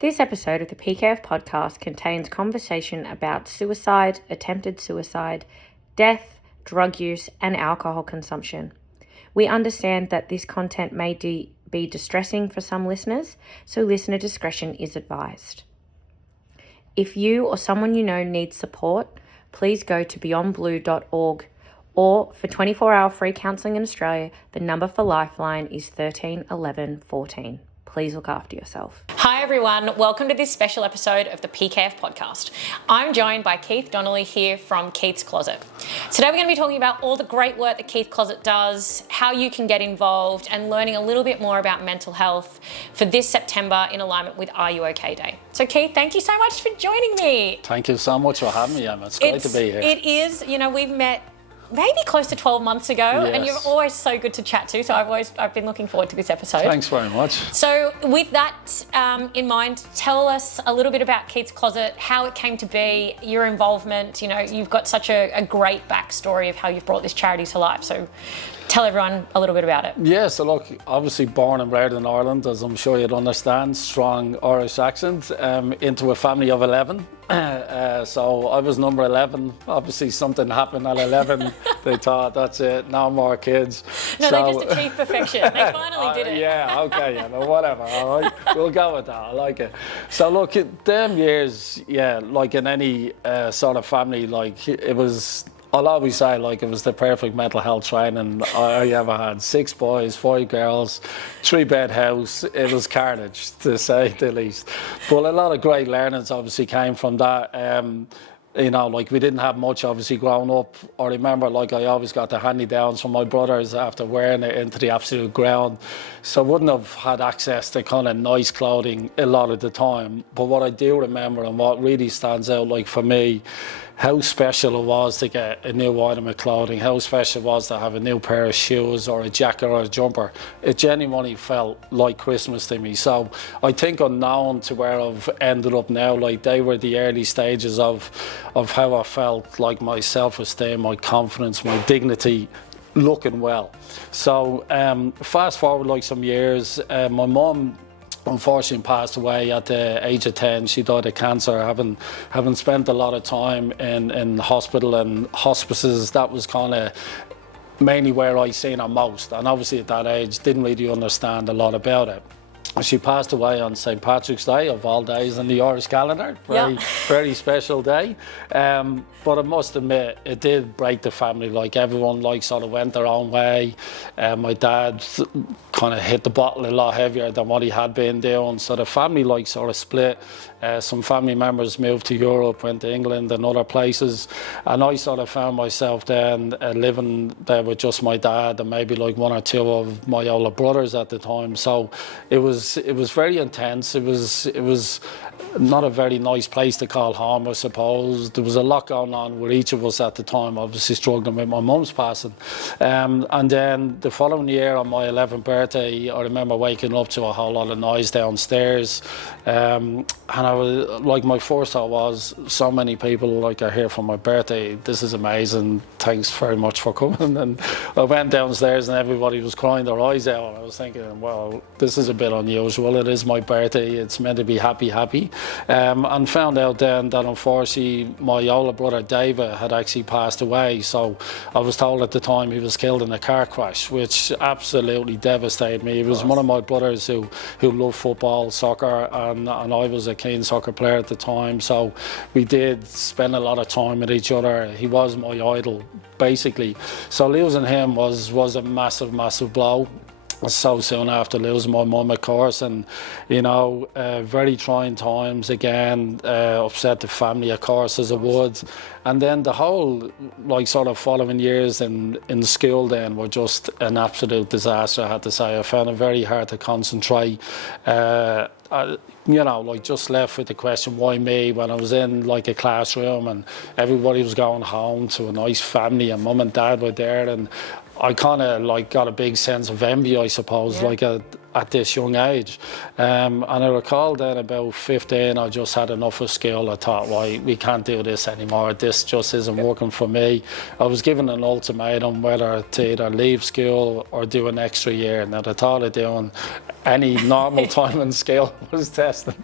This episode of the PKF Podcast contains conversation about suicide, attempted suicide, death, drug use, and alcohol consumption. We understand that this content may be distressing for some listeners, so listener discretion is advised. If you or someone you know needs support, please go to beyondblue.org, or for 24-hour free counselling in Australia, the number for Lifeline is 13 11 14. Please look after yourself. Hi everyone, welcome to this special episode of the PKF Podcast. I'm joined by Keith Donnelly here from Keith's Closet. Today we're going to be talking about all the great work that Keith Closet does, how you can get involved, and learning a little bit more about mental health for this September in alignment with Are You OK Day. So Keith, thank you so much for joining me. Thank you so much for having me, Emma. It's great to be here. It is, we've met maybe close to 12 months ago, yes. And you're always so good to chat to, so I've been looking forward to this episode. Thanks very much. So with that in mind, tell us a little bit about Keith's Closet, how it came to be, your involvement. You've got such a great backstory of how you've brought this charity to life, so tell everyone a little bit about it. Yeah, so look, obviously born and bred in Ireland, as I'm sure you'd understand, strong Irish accent, into a family of 11. So I was number 11. Obviously something happened at 11. They thought, that's it, no more kids. No, they just achieved perfection. They finally did it. Yeah, okay, whatever, all right. We'll go with that, I like it. So look, them years, yeah, like in any sort of family, like it was, I'll always say, like, it was the perfect mental health training I ever had. 6 boys, 5 girls, 3-bed house. It was carnage, to say the least. But a lot of great learnings obviously came from that. Like we didn't have much obviously growing up. I remember, like, I always got the hand-me-downs from my brothers after wearing it into the absolute ground. So I wouldn't have had access to kind of nice clothing a lot of the time. But what I do remember, and what really stands out, like for me, how special it was to get a new item of clothing, how special it was to have a new pair of shoes or a jacket or a jumper. It genuinely felt like Christmas to me. So I think unknown to where I've ended up now, like they were the early stages of how I felt, like my self-esteem, my confidence, my dignity, looking well. So fast forward like some years, my mum unfortunately passed away at the age of 10. She died of cancer, having spent a lot of time in hospital and hospices. That was kind of mainly where I seen her most, and obviously at that age didn't really understand a lot about it. She passed away on St. Patrick's Day, of all days in the Irish calendar. Very special day. But I must admit, it did break the family. Like everyone, like sort of went their own way. My dad kind of hit the bottle a lot heavier than what he had been doing. So the family like sort of split. Some family members moved to Europe, went to England and other places. And I sort of found myself then living there with just my dad and maybe like 1 or 2 of my older brothers at the time. So it was very intense. It was not a very nice place to call home, I suppose. There was a lot going on with each of us at the time, obviously struggling with my mum's passing. And then the following year on my 11th birthday, I remember waking up to a whole lot of noise downstairs. And I was like, my first thought was, so many people like are here for my birthday. This is amazing. Thanks very much for coming. And I went downstairs and everybody was crying their eyes out. I was thinking, well, this is a bit unusual. It is my birthday. It's meant to be happy. And found out then that unfortunately my older brother David had actually passed away. So I was told at the time he was killed in a car crash, which absolutely devastated me. He was one of my brothers who loved football, soccer, and I was a keen soccer player at the time. So we did spend a lot of time with each other. He was my idol, basically. So losing him was a massive blow. So soon after losing my mum, of course, and very trying times again, upset the family, of course, as it would. And then the whole sort of following years in school then were just an absolute disaster, I had to say. I found it very hard to concentrate. Just left with the question, why me, when I was in a classroom and everybody was going home to a nice family and mum and dad were there, and I kind of like got a big sense of envy, I suppose, like at this young age. And I recall then about 15, I just had enough of school. I thought, right, we can't do this anymore. This just isn't working for me. I was given an ultimatum whether to either leave school or do an extra year. Now, the thought of doing any normal time in school was testing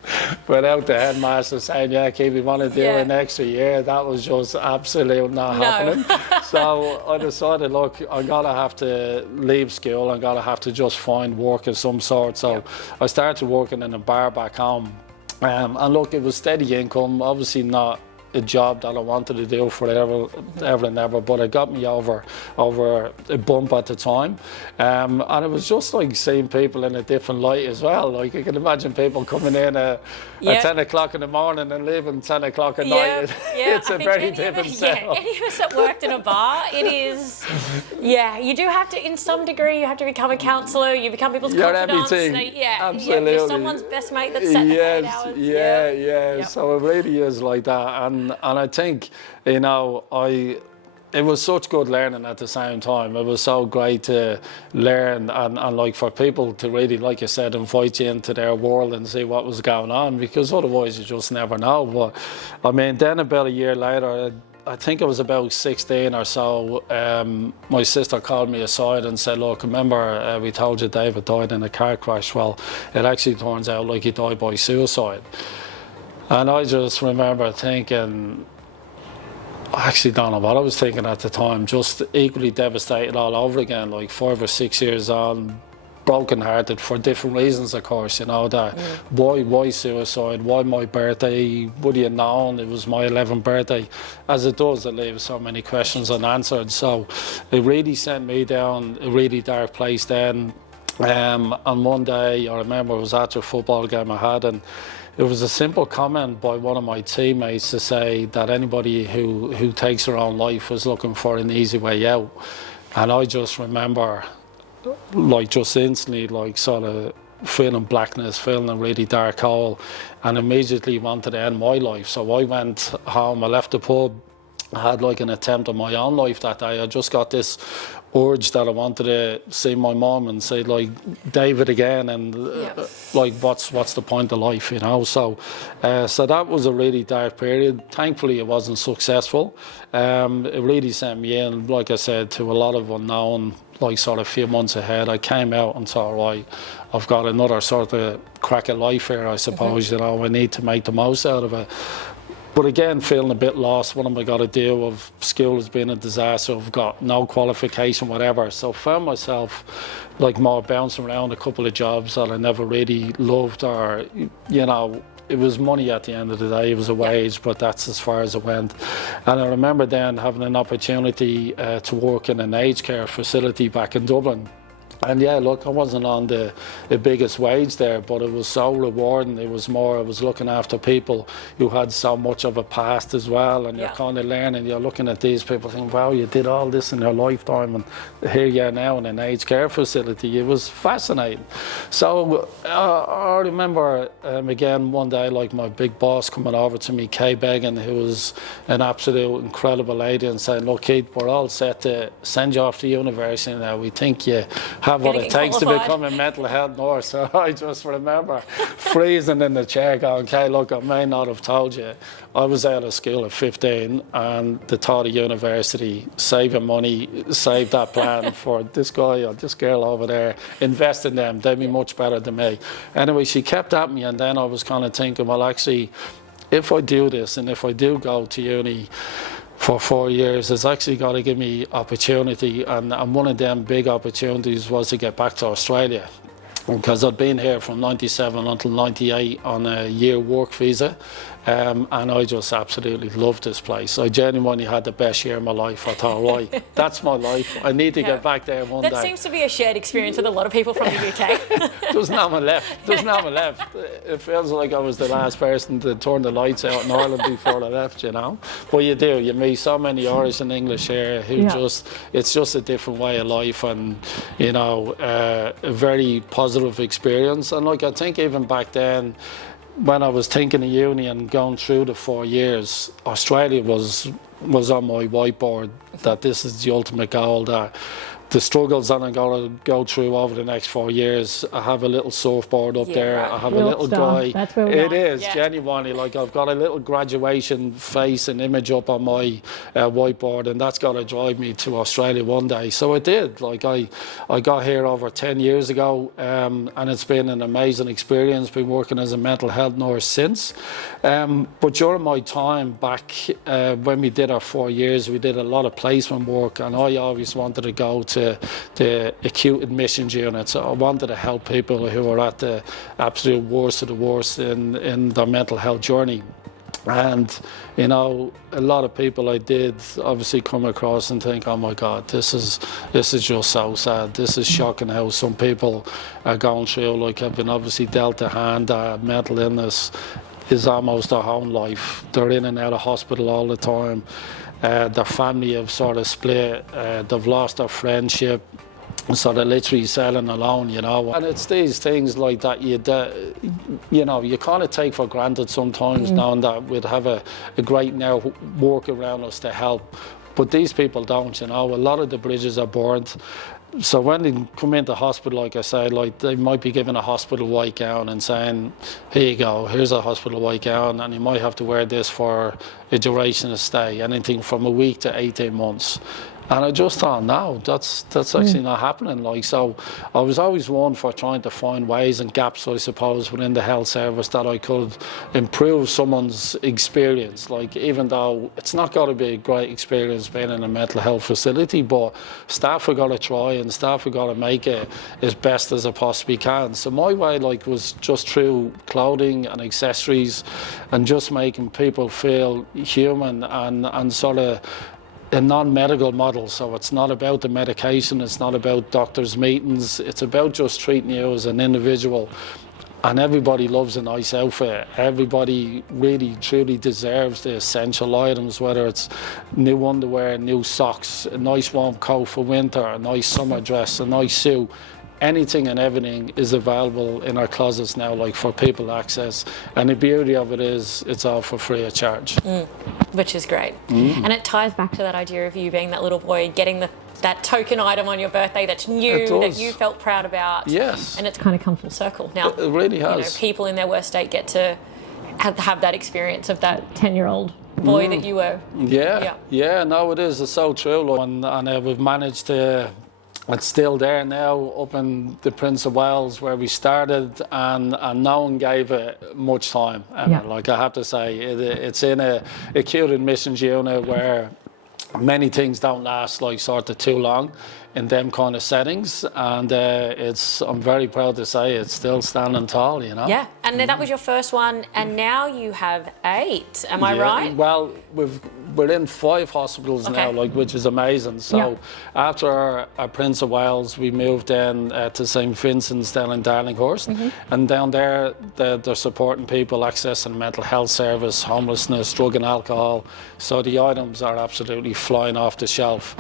without the headmaster saying, yeah, Keith, we want to do an extra year. That was just absolutely not happening. So I decided, look, I'm going to have to leave school. I'm going to have to just find work of some sort. So I started working in a bar back home. And look, it was steady income, obviously not a job that I wanted to do forever and ever, but it got me over a bump at the time. And it was just like seeing people in a different light as well. Like, you can imagine people coming in at 10 o'clock in the morning and leaving 10 o'clock at night. It's a very different setup. Any of us that worked in a bar, it is, you do have to, in some degree, you have to become a counsellor, you become people's confidants. Everything. Absolutely. You're someone's best mate that's set the 8 hours. So it really is like that. And I think, you know, it was such good learning at the same time. It was so great to learn and like for people to really, like you said, invite you into their world and see what was going on, because otherwise you just never know. But I mean, then about a year later, I think it was about 16 or so, my sister called me aside and said, look, remember we told you David died in a car crash? Well, it actually turns out like he died by suicide. And I just remember thinking, I actually don't know what I was thinking at the time, just equally devastated all over again, like 5 or 6 years on, broken-hearted for different reasons, of course, you know, that why suicide, why my birthday, would you have known it was my 11th birthday? As it does, it leaves so many questions unanswered. So it really sent me down a really dark place then. And one day, I remember it was after a football game I had, and it was a simple comment by one of my teammates to say that anybody who takes their own life was looking for an easy way out. And I just remember, like, just instantly, like, sort of feeling blackness, feeling a really dark hole, and immediately wanted to end my life. So I went home, I left the pub, I had like an attempt on my own life that day. I just got this urge that I wanted to see my mum and say, like, David again, and like, what's the point of life, you know? So that was a really dark period. Thankfully, it wasn't successful. It really sent me in, like I said, to a lot of unknown, like, sort of few months ahead. I came out and thought, right, I've got another sort of crack at life here, I suppose. You know, I need to make the most out of it. But again, feeling a bit lost. What am I going to do? Of school has been a disaster. I've got no qualification, whatever. So I found myself like more bouncing around a couple of jobs that I never really loved, or, you know, it was money at the end of the day. It was a wage, but that's as far as it went. And I remember then having an opportunity to work in an aged care facility back in Dublin. And yeah, look, I wasn't on the biggest wage there, but it was so rewarding. It was more, I was looking after people who had so much of a past as well, and you're kind of learning, you're looking at these people thinking, wow, you did all this in your lifetime, and here you are now in an aged care facility. It was fascinating. So I remember, again, one day, like, my big boss coming over to me, Kay Began, who was an absolute incredible lady, and saying, look, Keith, we're all set to send you off to university now. We think you have what it takes to become a mental health nurse. So I just remember freezing in the chair going, okay, look, I may not have told you. I was out of school at 15, and the thought of university, saving money, save that plan for this guy or this girl over there, invest in them, they'd be much better than me. Anyway, she kept at me, and then I was kind of thinking, well, actually, if I do this, and if I do go to uni for 4 years, it's actually got to give me opportunity, and one of them big opportunities was to get back to Australia, because I'd been here from 97 until 98 on a year work visa, and I just absolutely loved this place. I genuinely had the best year of my life. I thought, right, that's my life. I need to get back there one day. That seems to be a shared experience with a lot of people from the UK. There's not much left. It feels like I was the last person to turn the lights out in Ireland before I left, you know. But you do. You meet so many Irish and English here who it's just a different way of life, and, you know, a very positive experience. And, like, I think even back then, when I was thinking of uni and going through the 4 years, Australia was on my whiteboard, that this is the ultimate goal, that the struggles that I'm going to go through over the next 4 years. I have a little surfboard up there. right. I have Real a little stuff. guy. That's where It is, Yeah. genuinely. Like, I've got a little graduation face and image up on my whiteboard, and that's got to drive me to Australia one day. So it did. Like, I got here over 10 years ago, and it's been an amazing experience. Been working as a mental health nurse since. But during my time back, when we did our 4 years, we did a lot of placement work, and I always wanted to go to the acute admissions unit. So I wanted to help people who are at the absolute worst of the worst in their mental health journey. And, you know, a lot of people I did obviously come across and think, oh my God, this is just so sad. This is shocking how some people are going through. Like, have been obviously dealt a hand, mental illness is almost their own life. They're in and out of hospital all the time. Their family have sort of split. They've lost their friendship. So they're literally sailing alone, you know. And it's these things like that you know, you kind of take for granted sometimes, knowing that we'd have a great network around us to help. But these people don't, you know. A lot of the bridges are burned. So when they come into hospital, like I said, like, they might be given a hospital white gown and saying, here you go, here's a hospital white gown, and you might have to wear this for a duration of stay, anything from a week to 18 months. And I just thought, no, that's actually not happening. Like, so I was always one for trying to find ways and gaps, I suppose, within the health service that I could improve someone's experience. Like, even though it's not got to be a great experience being in a mental health facility, but staff have got to try and staff have got to make it as best as it possibly can. So my way, like, was just through clothing and accessories and just making people feel human and sort of a non-medical model. So it's not about the medication, it's not about doctors' meetings, it's about just treating you as an individual. And everybody loves a nice outfit. Everybody really truly deserves the essential items, whether it's new underwear, new socks, a nice warm coat for winter, a nice summer dress, a nice suit. Anything and everything is available in our closets now, like, for people to access. And the beauty of it is it's all for free of charge. Which is great. And it ties back to that idea of you being that little boy, getting that token item on your birthday that's new, that you felt proud about. Yes. And it's kind of come full circle. Now, It really has. You know, people in their worst state get to have that experience of that 10-year-old boy that you were. Yeah, no, it is. It's so true. And we've managed to... It's still there now, up in the Prince of Wales where we started, and no one gave it much time. Like, I have to say, it's in a acute admissions unit where many things don't last, like, sort of too long in them kind of settings, and I'm very proud to say it's still standing tall, you know. Yeah, and that was your first one, and now you have 8. Am I right? Well, we're in 5 hospitals now, like, which is amazing. So after our Prince of Wales, we moved in to St. Vincent's down in Darlinghurst, and down there they're supporting people accessing mental health service, homelessness, drug and alcohol. So the items are absolutely flying off the shelf.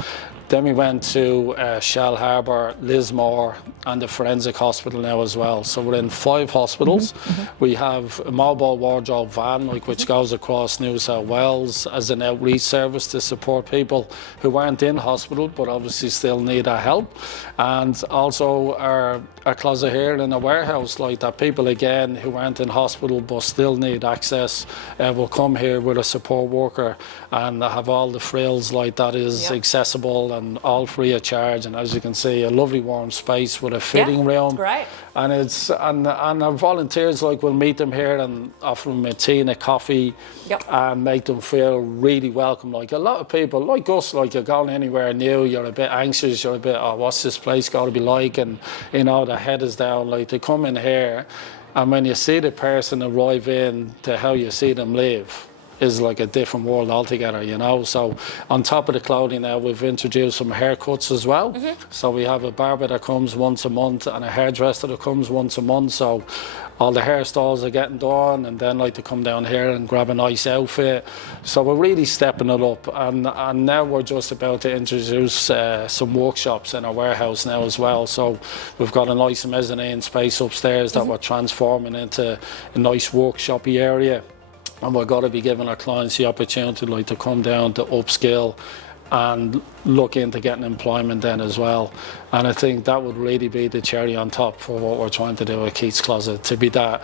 Then we went to Shell Harbour, Lismore, and the Forensic Hospital now as well. So we're in 5 hospitals. We have a mobile wardrobe van, like, which goes across New South Wales as an outreach service to support people who aren't in hospital but obviously still need our help. And also our closet here in a warehouse, like, that people again who aren't in hospital but still need access will come here with a support worker and have all the frills, like, that is accessible and all free of charge. And as you can see, a lovely warm space with a fitting room. Great. And and our volunteers, like, will meet them here and offer them a tea and a coffee and make them feel really welcome. Like, a lot of people, like us, like, you're going anywhere new, you're a bit anxious, you're a bit, oh, what's this place going to be like? And, you know, the head is down. Like, they come in here, and when you see the person arrive in to how you see them leave, is like a different world altogether, you know. So on top of the clothing now, we've introduced some haircuts as well. So we have a barber that comes once a month and a hairdresser that comes once a month. So all the hairstyles are getting done, and then, like, to come down here and grab a nice outfit. So we're really stepping it up, and now we're just about to introduce some workshops in our warehouse now as well. So we've got a nice mezzanine space upstairs that we're transforming into a nice workshopy area. And we're going to be giving our clients the opportunity, like, to come down to upskill and look into getting employment then as well. And I think that would really be the cherry on top for what we're trying to do at Keith's Closet, to be that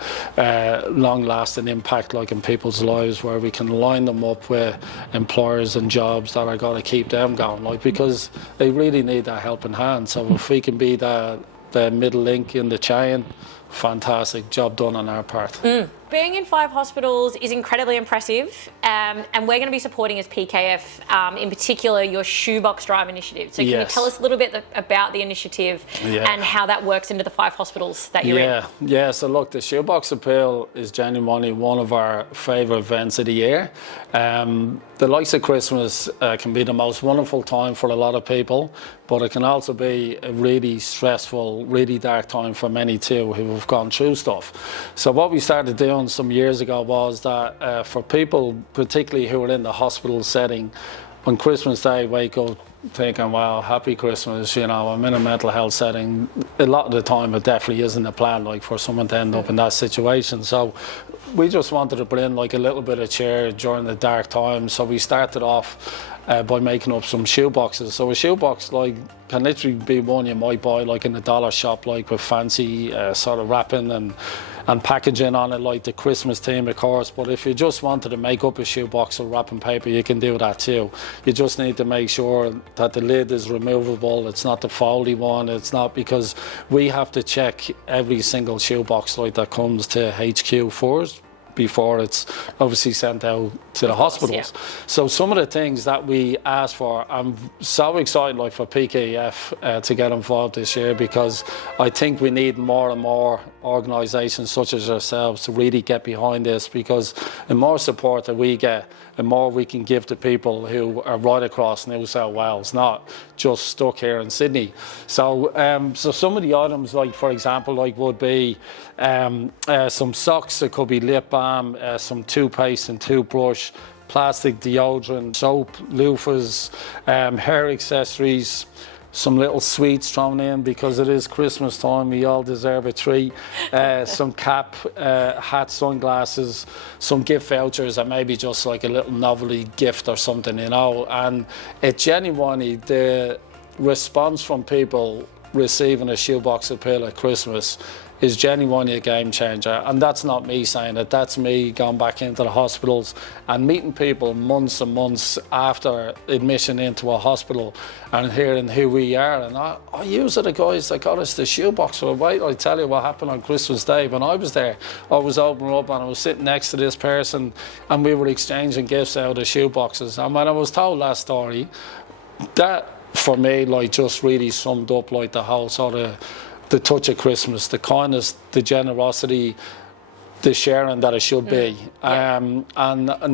long-lasting impact like in people's lives, where we can line them up with employers and jobs that are going to keep them going, like, because they really need that helping hand. So if we can be the middle link in the chain, fantastic job done on our part. Being in 5 hospitals is incredibly impressive, and we're going to be supporting as PKF, in particular, your shoebox drive initiative. So can you tell us a little bit about the initiative and how that works into the 5 hospitals that you're in? Yeah, so look, the shoebox appeal is genuinely one of our favourite events of the year. The likes of Christmas can be the most wonderful time for a lot of people, but it can also be a really stressful, really dark time for many too who have gone through stuff. So what we started doing some years ago was that for people, particularly who are in the hospital setting, on Christmas Day, wake up thinking, wow, happy Christmas, you know, I'm in a mental health setting. A lot of the time it definitely isn't a plan, like, for someone to end up in that situation. So we just wanted to bring like a little bit of cheer during the dark times. So we started off by making up some shoe boxes. So a shoe box, like, can literally be one you might buy like in a dollar shop, like with fancy sort of wrapping and packaging on it, like the Christmas theme, of course. But if you just wanted to make up a shoebox with wrapping paper, you can do that too. You just need to make sure that the lid is removable. It's not the foldy one. It's not, because we have to check every single shoebox like that comes to HQ first before it's obviously sent out to the hospitals. So some of the things that we asked for, I'm so excited, like, for PKF to get involved this year, because I think we need more and more organisations such as yourselves to really get behind this, because the more support that we get, the more we can give to people who are right across New South Wales, not just stuck here in Sydney. So so some of the items, like, for example, like, would be some socks, it could be lip balm, some toothpaste and toothbrush, plastic deodorant, soap, loofahs, hair accessories, some little sweets thrown in because it is Christmas time, we all deserve a treat, some cap, hat, sunglasses, some gift vouchers, and maybe just like a little novelty gift or something, you know. And it genuinely, the response from people receiving a shoebox appeal at Christmas is genuinely a game changer. And that's not me saying it, that's me going back into the hospitals and meeting people months and months after admission into a hospital and hearing who we are. And I use it, the guys that got us the shoebox. So wait, I tell you what happened on Christmas Day. When I was there, I was opening up and I was sitting next to this person and we were exchanging gifts out of the shoeboxes. And when I was told that story, that for me, like, just really summed up like the whole sort of the touch of Christmas, the kindness, the generosity, the sharing that it should be. And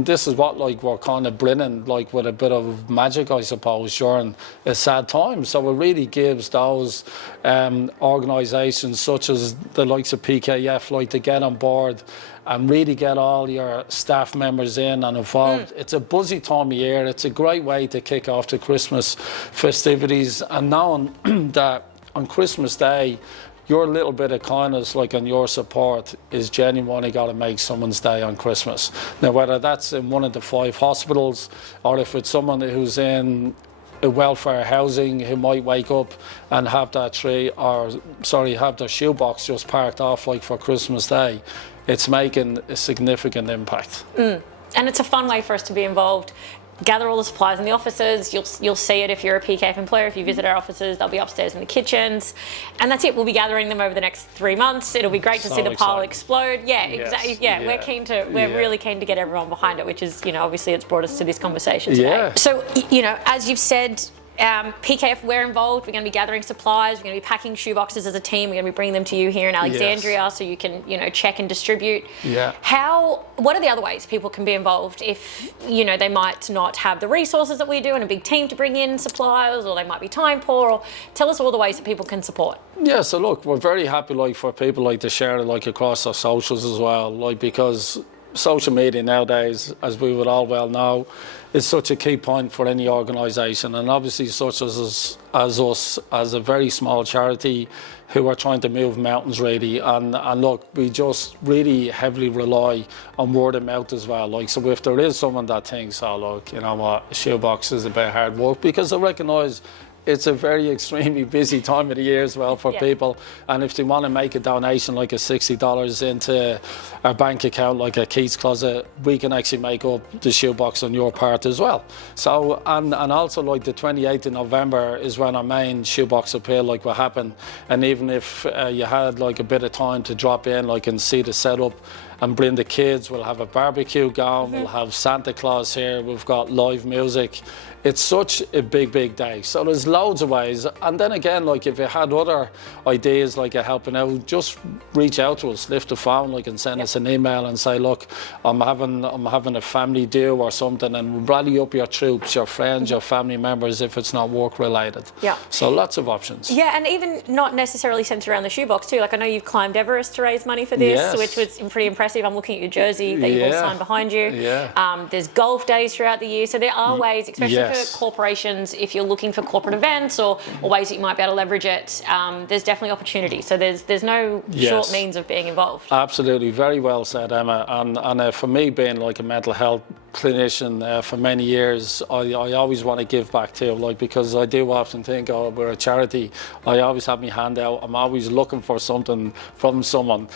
this is what, like, we're kind of bringing, like, with a bit of magic, I suppose, during a sad time. So it really gives those organisations such as the likes of PKF, like, to get on board and really get all your staff members in and involved. It's a busy time of year. It's a great way to kick off the Christmas festivities, and knowing that on Christmas Day, your little bit of kindness, like, and your support is genuinely got to make someone's day on Christmas. Now, whether that's in one of the 5 hospitals or if it's someone who's in a welfare housing who might wake up and have that have their shoebox just parked off, like, for Christmas Day, it's making a significant impact. And it's a fun way for us to be involved. Gather all the supplies in the offices. You'll see it if you're a PKF employer. If you visit our offices, they'll be upstairs in the kitchens. And that's it. We'll be gathering them over the next 3 months. It'll be great to see the pile explode. Yeah, exactly. Yeah, we're really keen to get everyone behind it, which is, you know, obviously it's brought us to this conversation today. So, you know, as you've said, PKF, we're involved. We're going to be gathering supplies. We're going to be packing shoeboxes as a team. We're going to be bringing them to you here in Alexandria, so you can, you know, check and distribute. What are the other ways people can be involved if, you know, they might not have the resources that we do and a big team to bring in suppliers, or they might be time poor? Or tell us all the ways that people can support. Yeah, so look, we're very happy, like, for people, like, to share it, like, across our socials as well, like, because social media nowadays, as we would all well know, is such a key point for any organisation, and obviously such as us, as a very small charity who are trying to move mountains really, and look, we just really heavily rely on word of mouth as well. Like, so if there is someone that thinks, oh look, you know what, shoebox is a bit hard work, because I recognise it's a very extremely busy time of the year as well for people, and if they want to make a donation like a $60 into our bank account, like a Keith's Closet, we can actually make up the shoebox on your part as well. So and also, like, the 28th of November is when our main shoebox appeal like will happen, and even if you had like a bit of time to drop in, like, and see the setup and bring the kids, we'll have a barbecue going, we'll have Santa Claus here, we've got live music. It's such a big day. So there's loads of ways. And then again, like, if you had other ideas like helping out, just reach out to us, lift the phone, like, and send us an email and say, look, I'm having a family do or something, and rally up your troops, your friends, your family members, if it's not work related. Yeah. So lots of options. Yeah, and even not necessarily centered around the shoebox too. Like, I know you've climbed Everest to raise money for this, which was pretty impressive. I'm looking at your jersey that you've all signed behind you. Yeah. There's golf days throughout the year, so there are ways, especially for corporations, if you're looking for corporate events or ways that you might be able to leverage it. There's definitely opportunity. So there's no short means of being involved. Absolutely, very well said, Emma. And for me, being like a mental health clinician for many years, I always want to give back too, like, because I do often think, oh, we're a charity. I always have my hand out. I'm always looking for something from someone.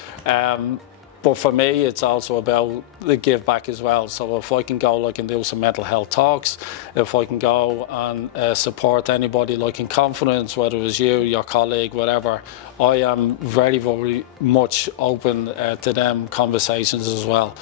But for me, it's also about the give back as well. So if I can go, like, and do some mental health talks, if I can go and support anybody, like, in confidence, whether it's you, your colleague, whatever, I am very much open to them conversations as well.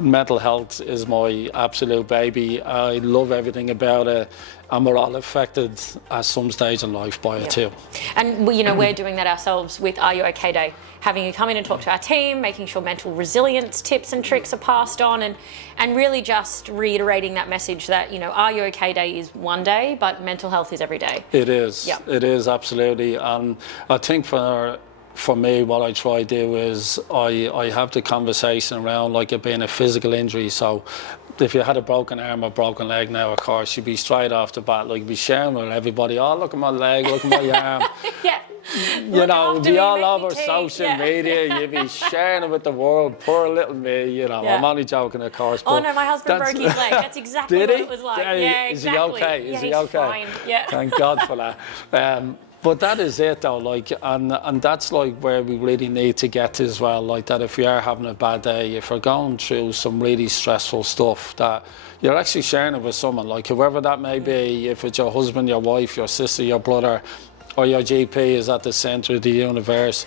Mental health is my absolute baby. I love everything about it, and we're all affected at some stage in life by it too. And we're doing that ourselves with Are You OK Day, having you come in and talk to our team, making sure mental resilience tips and tricks are passed on, and really just reiterating that message that, Are You OK Day is one day, but mental health is every day. It is. It is, absolutely. And I think for me, what I try to do is I have the conversation around, like, it being a physical injury. So if you had a broken arm or broken leg now, of course, you'd be straight off the bat, like, you'd be sharing with everybody, oh, look at my leg, look at my arm. Be all over social media, you'd be sharing it with the world, poor little me, I'm only joking, of course. Oh no, my husband broke his leg, that's exactly what it was like. Yeah, Is exactly. he okay? Is he okay? Fine. Yeah. Thank God for that. But that is it though, like, and that's like where we really need to get to as well, like, that if you are having a bad day, if you're going through some really stressful stuff, that you're actually sharing it with someone, like, whoever that may be, if it's your husband, your wife, your sister, your brother, or your GP is at the centre of the universe.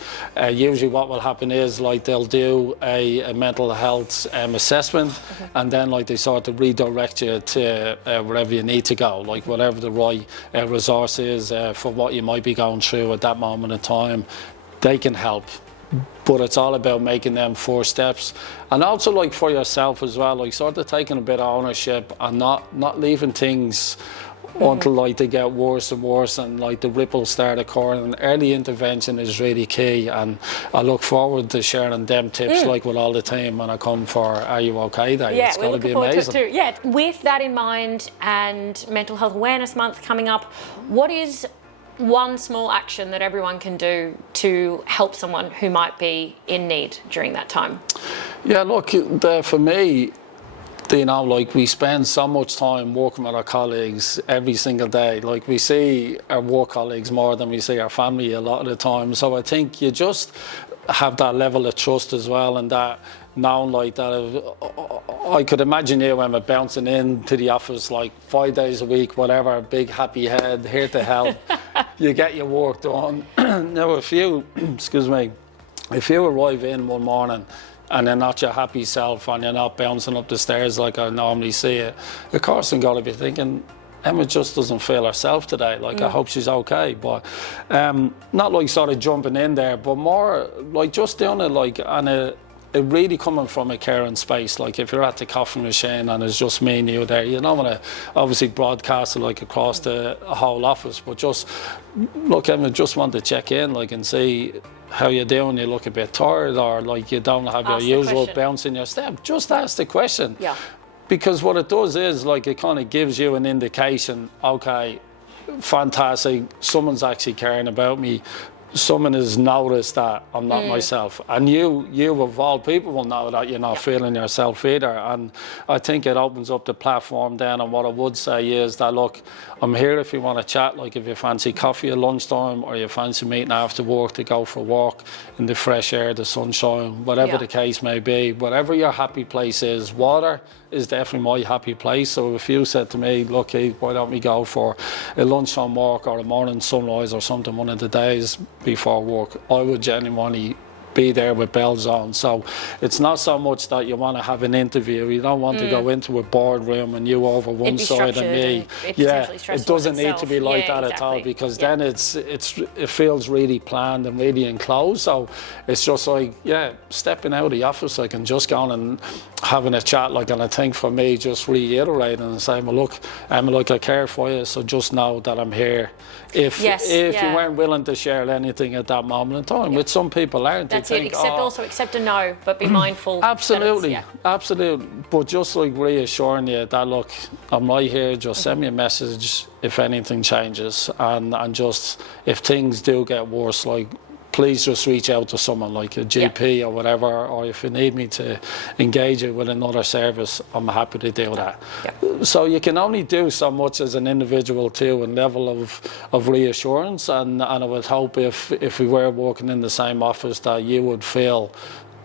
Usually what will happen is, like, they'll do a mental health assessment, and then, like, they sort of redirect you to wherever you need to go, like, whatever the right resource is for what you might be going through at that moment in time. They can help. But it's all about making them 4 steps, and also, like, for yourself as well, like, sort of taking a bit of ownership and not leaving things until, like, they get worse and worse, and, like, the ripples start occurring. And early intervention is really key, and I look forward to sharing them tips like with all the team when I come for Are You OK Day. Yeah, it's we're going to be looking forward amazing. to it too. Yeah, with that in mind and Mental Health Awareness Month coming up, what is one small action that everyone can do to help someone who might be in need during that time? Yeah, look, for me, like, we spend so much time working with our colleagues every single day. Like, we see our work colleagues more than we see our family a lot of the time. So I think you just have that level of trust as well, and that knowing, like, that I could imagine you, Emma, bouncing into the office, like, 5 days a week, whatever, big happy head, here to help. You get your work done. Now, if you arrive in one morning and you're not your happy self and you're not bouncing up the stairs like I normally see it, of course I'm going to be thinking, Emma just doesn't feel herself today, like, I hope she's okay. But not like sort of jumping in there, but more like just doing it, like, on a it really coming from a caring space. Like if you're at the coffee machine and it's just me and you there, you don't want to obviously broadcast it like across the whole office, but just look, I just want to check in, like, and see how you're doing. You look a bit tired, or like you don't have your usual bounce in your step. Just ask the question. Yeah. Because what it does is, like, it kind of gives you an indication, okay, fantastic, someone's actually caring about me. Someone has noticed that I'm not myself. And you of all people will know that you're not feeling yourself either. And I think it opens up the platform then. And what I would say is that, look, I'm here if you want to chat, like if you fancy coffee at lunchtime, or you fancy meeting after work to go for a walk in the fresh air, the sunshine, whatever the case may be, whatever your happy place is. Water is definitely my happy place. So if you said to me, look, Keith, why don't we go for a lunchtime walk or a morning sunrise or something one of the days before work, I would genuinely be there with bells on. So it's not so much that you want to have an interview. You don't want to go into a boardroom and you over one side and me. It doesn't need to be like that at all, because then it feels really planned and really enclosed. So it's just like, stepping out of the office, I can just go on and having a chat, like, and I think for me, just reiterating and saying, well, look, I care for you, so just know that I'm here. If you weren't willing to share anything at that moment in time, which some people aren't. That's it. Accept a no, but be mindful. Absolutely, absolutely. But just like reassuring you that, look, I'm right here. Just send me a message if anything changes, and just if things do get worse, like, please just reach out to someone like a GP or whatever, or if you need me to engage it with another service, I'm happy to do that. So you can only do so much as an individual too, and level of reassurance, and I would hope if we were working in the same office that you would feel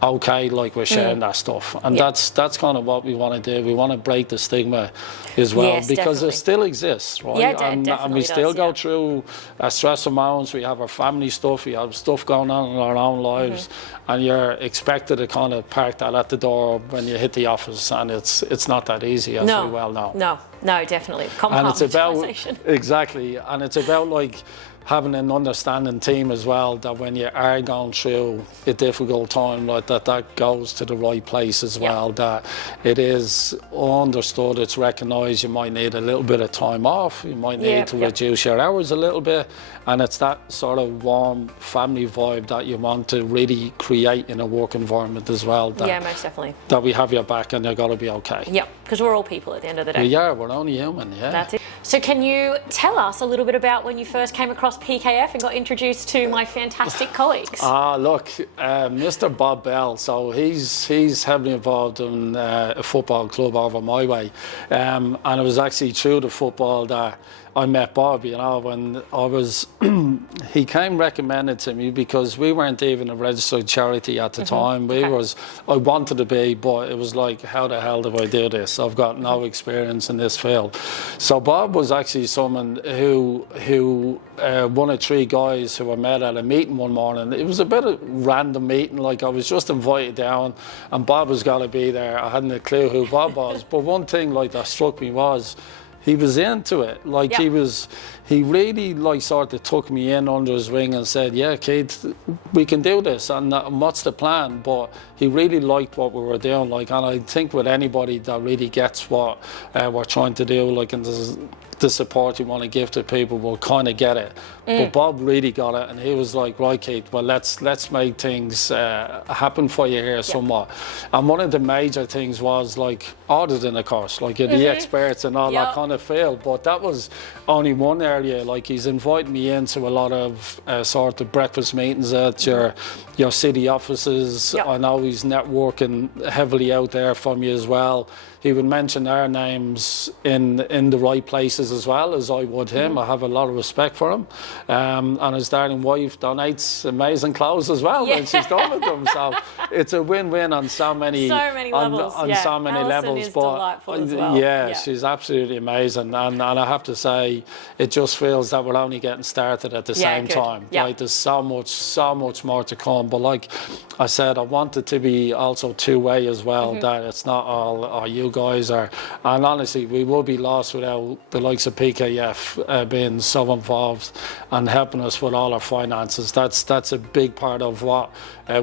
okay, like we're sharing that stuff. And that's kind of what we want to do. We want to break the stigma as well, because it still exists, right? And we still go through stressful moments. We have our family stuff, we have stuff going on in our own lives, and you're expected to kind of park that at the door when you hit the office, and it's not that easy, as we well know. No, definitely. And it's about, exactly, and it's about, like, having an understanding team as well, that when you are going through a difficult time, like that goes to the right place as well, that it is understood, it's recognised, you might need a little bit of time off, you might need to reduce your hours a little bit, and it's that sort of warm family vibe that you want to really create in a work environment as well. That, most definitely. That we have your back and you're going to be okay. Yeah, because we're all people at the end of the day. We're only human, That's it. So can you tell us a little bit about when you first came across PKF and got introduced to my fantastic colleagues? Look, Mr. Bob Bell, so he's heavily involved in a football club over my way, and it was actually through the football that I met Bob, when I was, he came recommended to me because we weren't even a registered charity at the time. I wanted to be, but it was like, how the hell do I do this? I've got no experience in this field. So Bob was actually someone who one of three guys who I met at a meeting one morning. It was a bit of a random meeting, like I was just invited down and Bob was going to be there. I hadn't a clue who Bob was, but one thing like that struck me was, he was into it. Like he really like sort of took me in under his wing and said, yeah, Keith, we can do this, and what's the plan? But he really liked what we were doing, like, and I think with anybody that really gets what we're trying to do, like, and the support you want to give to people will kind of get it. But Bob really got it, and he was like, right, Keith, well, let's make things happen for you here somewhat. And one of the major things was, like, auditing, of course, like you're the experts and all that kind of field, but that was only one area. Like, he's invited me into a lot of sort of breakfast meetings at your city offices. I know he's networking heavily out there from you as well. He would mention our names in the right places as well as I would him. I have a lot of respect for him. And his darling wife donates amazing clothes as well when she's done with them. So it's a win-win on so many levels. On so many Alison levels. Is delightful as well. She's absolutely amazing. And I have to say, it just feels that we're only getting started at the same time. Like, there's so much more to come. But like I said, I want it to be also two-way as well, that it's not all you guys are. And honestly, we will be lost without the likes of PKF being so involved and helping us with all our finances. That's a big part of what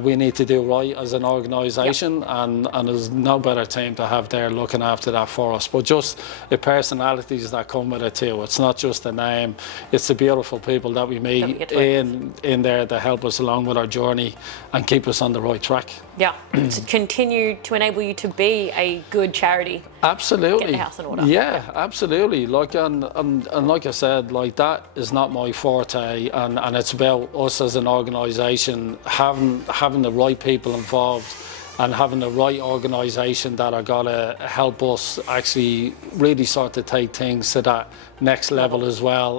we need to do right as an organisation, and there's no better team to have there looking after that for us. But just the personalities that come with it too. It's not just the name, it's the beautiful people that we meet in there to help us along with our journey and keep us on the right track. Yeah, to continue to enable you to be a good charity. Absolutely. Get the house in order. Yeah, absolutely. Like and like I said, like that is not my forte, and it's about us as an organisation having the right people involved and having the right organisation that are gonna help us actually really start to take things to that next level as well,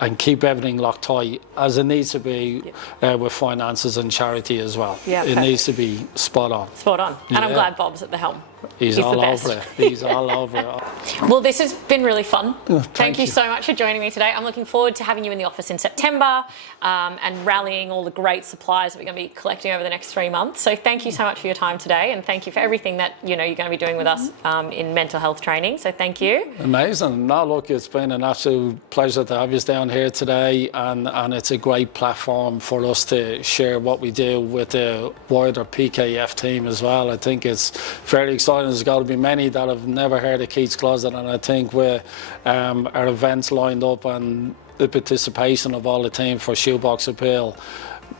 and keep everything locked tight as it needs to be with finances and charity as well. Yeah, it needs to be spot on. Spot on. And I'm glad Bob's at the helm. He's all over it. He's all over it. Well, this has been really fun. Thank you so much for joining me today. I'm looking forward to having you in the office in September and rallying all the great supplies that we're going to be collecting over the next 3 months. So thank you so much for your time today, and thank you for everything that you're going to be doing with us in mental health training. So thank you. Amazing. No, look, it's been an absolute pleasure to have you down here today, and it's a great platform for us to share what we do with the wider PKF team as well. I think it's very exciting. There's got to be many that have never heard of Keith's Closet, and I think with our events lined up and the participation of all the team for Shoebox Appeal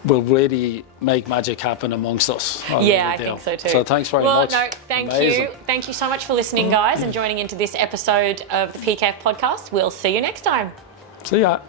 will really make magic happen amongst us. I think so too. So thanks very much. Well, no, thank you. Thank you so much for listening, guys, and joining into this episode of the PKF podcast. We'll see you next time. See ya.